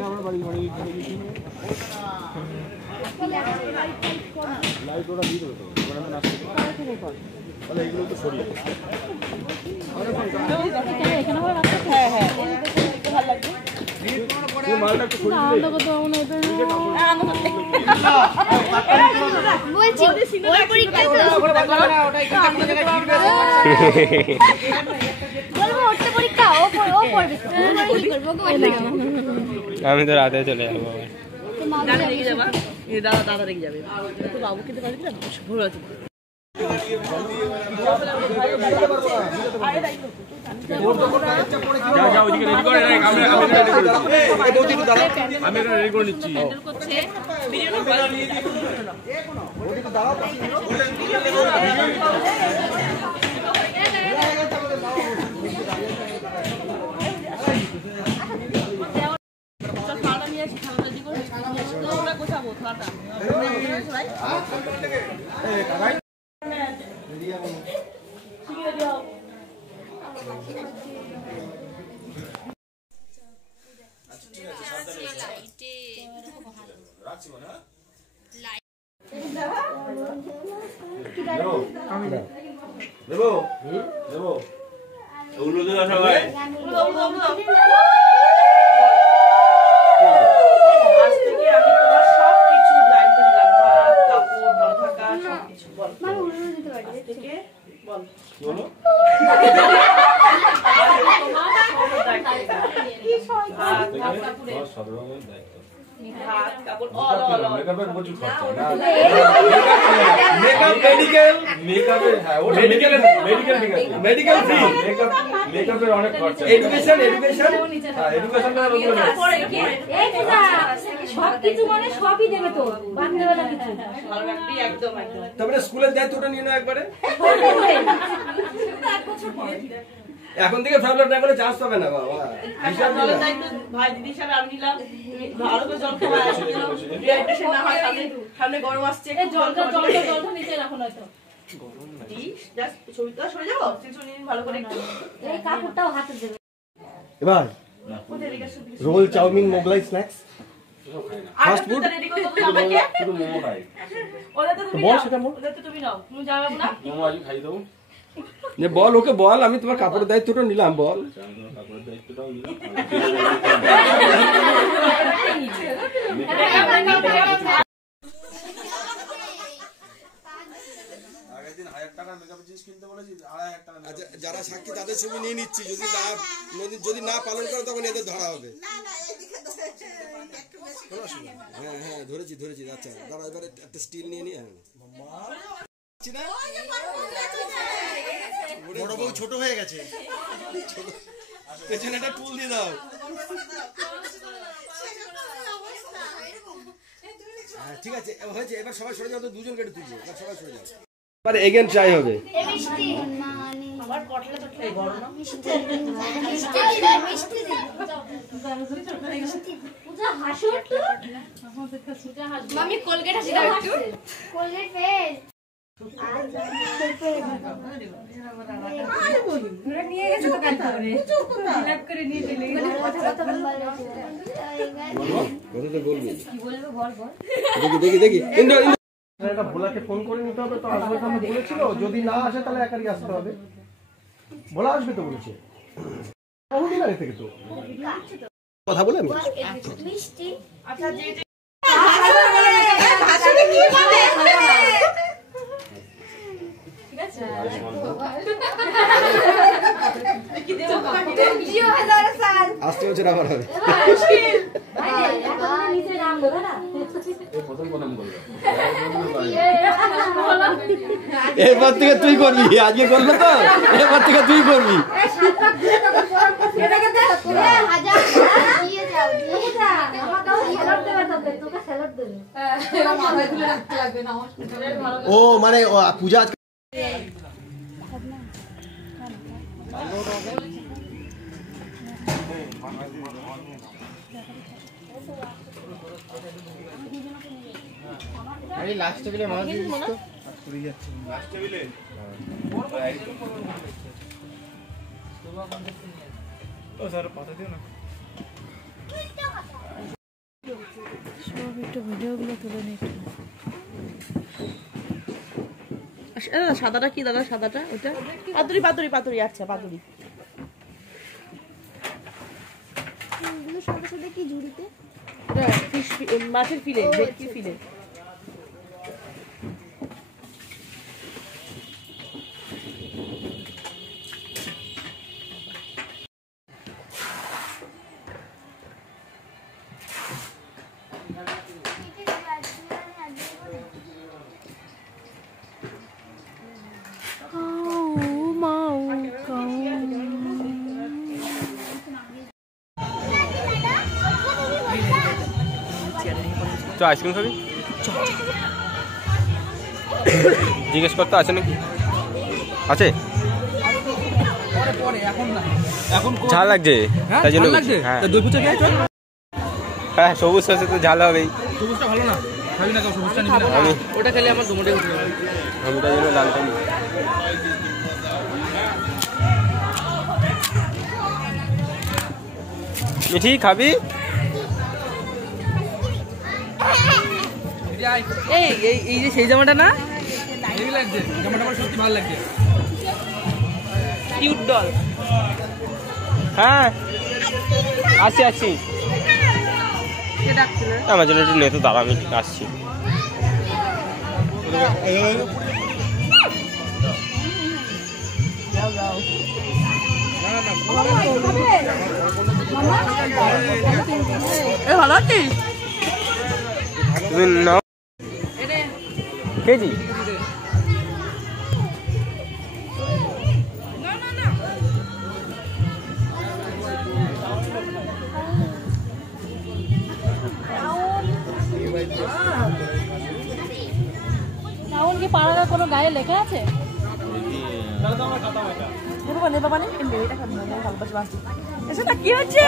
আমার বাড়ি বাড়ি লাইট ওরা দিয়ে দেবে তাহলে এইগুলো তো সরিয়ে হ্যাঁ হ্যাঁ আমি তো রাতে চলে যাবো দাদা রেখে যাবা দাদা রেখে যাবে তো বাবু কিন্তু বাড়ি দিলাম ভোর আছে আমি রেডি করে নিচ্ছি দেবো দেবো ওগুলো দিলা সবাই আজ থেকে আমি তোমার সব কিছু দায়িত্ব নিলাম ভাত কাপড় ভালো থাকা সব কিছু বল মানে উড়ে দিতে পারি আজ থেকে বল কি হলো কি শয়তান ভাত কাপড় অল অল মেকআপের প্রচুর খরচা না মেকআপ মেকআপের হ্যাঁ ওটা মেডিকেল ফ্রি মেকআপের অনেক খরচা এডুকেশন হ্যাঁ এডুকেশনটা এই দাদা সবকিছু মানে সবই দেবে তো বান্ধবীরা কিছু ভালো রাখবি একদম একদম তারপরে স্কুলের দায়িত্বটা নিয়ে নাও একবারে এখন থেকে ফেভারিট না করে চান্স পাবে না বাবা হিসাব ভালো দায়িত্ব ভাই দিদি সাহেব আমি নিলাম ভালো করে জল খাওয়া ডিহাইড্রেশন না হয় সামনে গরম আসছে জলটা নিচে রাখো না তো গরম না জাস্ট ছবিটা সরে যাবো চিচুনি ভালো করে একটু এই কাপড়টাও হাতে দেবে এবার roll chowmein Mughlai snacks fast food ready করে দেবো সবাইকে শুধু মোমো খাই ওটা তো তুমি বল নাও সেটা বল ওটা তো তুমি নাও তুমি যাবে না মোমো আজ খাই দেবো যে বল ওকে বল আমি তোমার কাপড়ের দায়িত্বটা নিলাম বল কাপড়ের দায়িত্বটাও নিলাম যারা সাক্ষী তাদের ছবি নিয়ে নিচ্ছি যদি না পালন করে তখন এদের ধরা হবে হ্যাঁ হ্যাঁ ধরেছি আচ্ছা দাঁড়া এবারে একটা স্টিল নিয়ে নি বড় বউ ছোট হয়ে গেছে পেছনে একটা টুল দিয়ে দাও ঠিক আছে হয়েছে এবার সবাই সরে যাও তো দুজন কেটে তুলবো এবার সবাই সরে যাও এবার এগেন ট্রাই হবে আমার পটলে তো খেয়ে বড় না পূজা হাসো একটু মামি কোলগেট হাসি দাও একটু কোলগেট ফেল নিয়ে গেছে তো কাল করে ল্যাপ করে নিয়ে দিলে কথা বলবি কি বলবো বল দেখি এটা ভোলাকে ফোন করে নিতে হবে তো আসবে তো আমি বলেছিল যদি না আসে তাহলে একাই আসতে হবে ভোলা আসবে তো বলেছে বহুদিন আগে থেকে তো কথা বলে আমি মিষ্টি আচ্ছা যে ঠিক আছে কি দেব জিও হাজার সাল আসতে বছর আবার হবে নিচে নাম দেবে না এই প্রথম বলবো এরপর থেকে তুই করবি আজকে করলো তো এরপর থেকে তুই করবি ও মানে পূজা আরে লাস্ট টেবিলে মাছ দিয়ে দিস তো পুরি যাচ্ছে লাস্ট টেবিলে ও স্যার পাতা দিও না সব একটু ভিডিওগুলো তুলে নিই একটু। সাদাটা কি দাদা? সাদাটা ওটা পাতুরি পাতুরি পাতুরি। আচ্ছা পাতুরি সাদা সাদা কি ঝুড়িতে? ফিশ মাছের ফিলে, ভেটকি ফিলে। তো আইসক্রিম খাবি? জিজ্ঞেস করতে আছে নাকি? আছে? ঝাল লাগছে তাই জন্য। হ্যাঁ সবুজ সরষে তো ঝাল হবেই। সবুজটা ভালো না, খাবি না? সবুজটা নিবি না? ওটা খেলে আমার দুমোটে উঠে যাবে। আমি তাই জন্য লালটা নিই। মিঠি খাবি? এই এই যে সেই জামাটা না, হেভি লাগছে জামাটা, আমার সত্যি ভালো লাগছে। Cute doll. হ্যাঁ আসছি আসছি। কে ডাকছিল? আমার জন্য একটু নেতো দাঁড়া, আমি আসছি। ভালো আছিস? তুমি নাও খেয়েছি। রাহুল কি পাড়ার কোনো গায়ে লেখা আছে? কি হচ্ছে?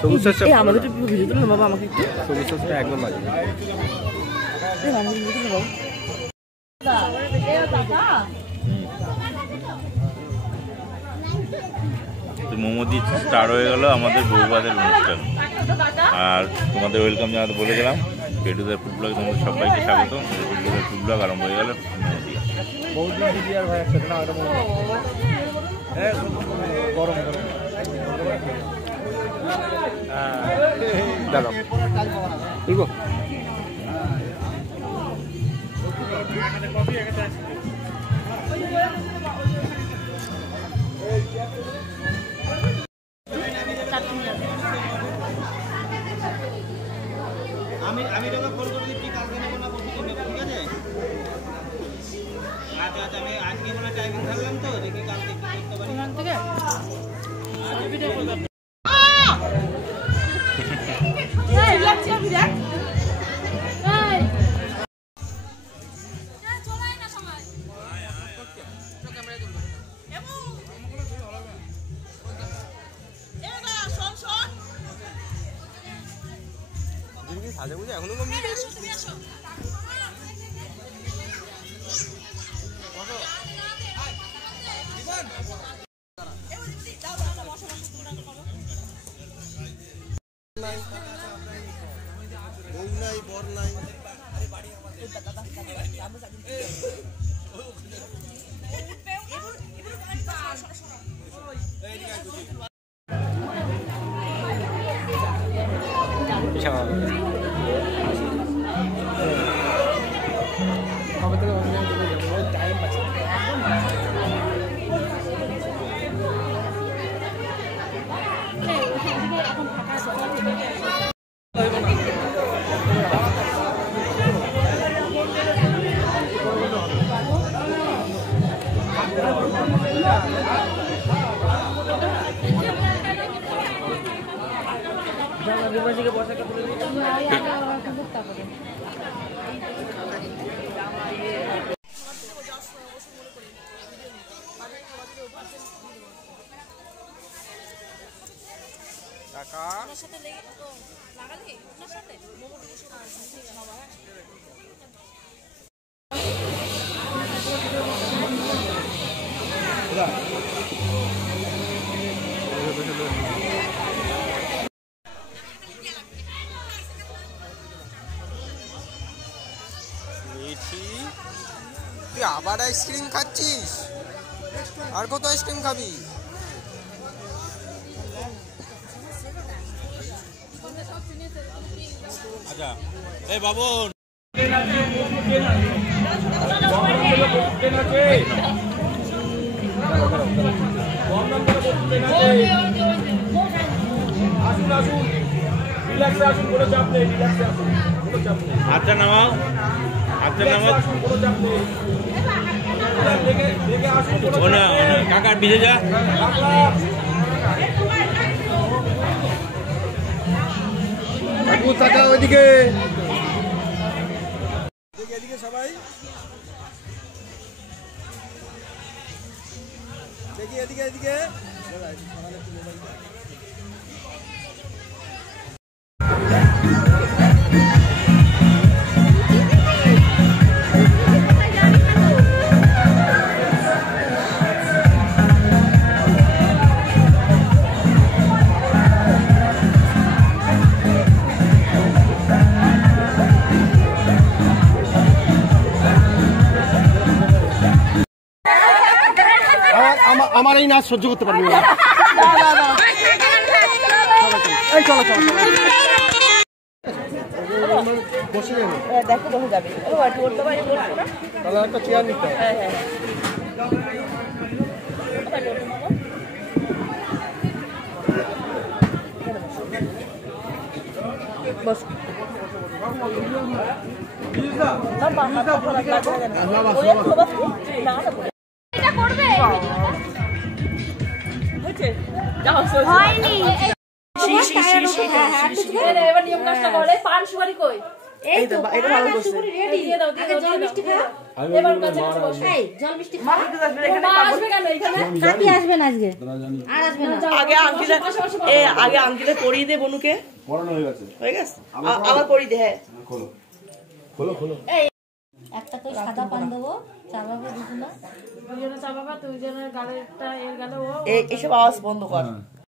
সবুজ সরষে আমাদের একটু ভিডিও তুলো না বাবা, আমাকে একটু। সবুজ সরষেটা একদম বাজে। মোমো দিয়ে স্টার্ট হয়ে গেল আমাদের বউবাদের অনুষ্ঠান। আর তোমাদের ওয়েলকাম জানাতে বলে গেলাম। পেটুদের ফুড ব্লগ তোমাদের সবাইকে স্বাগত। পেটুদের ফুড ব্লগ আরম্ভ হয়ে গেল মোমো দিয়ে। গরম গরম দাদা ঠিক আছে। আমি তোকে ফোন করে দিচ্ছি, কালকে নেবো না পরশু নেবো, ঠিক আছে? আচ্ছা আচ্ছা, আমি আজকে মনে টাইমিং থাকলাম তো, দেখি কালকে কি করতে পারি। সাজা বুঝে এখনো কম দিয়ে বউ নাই, বর নাই। কাকা তুই আবার আইসক্রিম খাচ্ছিস? আর কত আইসক্রিম খাবি? আচ্ছা এই বাবু আসুন আসুন, রিল্যাক্সে আসুন, কোনো চাপ নেই, রিল্যাক্সে আসুন, কোনো চাপ নেই। হাতটা নামাও, হাতটা নামাও। আসুন, কোনো চাপ নেই। দেখে আসুন, কোনো চাপ ওনা নেই। কাকার পিছে যা। টাকা ওইদিকে এদিকে সবাই দেখি, এদিকে এদিকে আমার এই নাচ সহ্য করতে পারবি না। এই চলো চলো বসে যাবে, দেখো বসে যাবে তাহলে একটা চেয়ার নিতে হবে। এটা করবে হয়নি এবার নিয়ম কাজটা করে পান সুপারি কই এই তো এটা ভালো করছে দিয়ে দাও জল মিষ্টি খাও এবার কাছে বসো এই জল মিষ্টি খাও মা আসবে কেন এখানে কাকি আসবে না আজকে আর আসবে না আগে আঙ্কেলে পরিয়ে দে বনুকে পড়ানো হয়ে গেছে। হয়ে গেছে আবার পরিয়ে দে হ্যাঁ খোলো খোলো খোলো। একটা তো সাদা পান দেবো চাবাবে দুজনে এইসব আওয়াজ বন্ধ কর।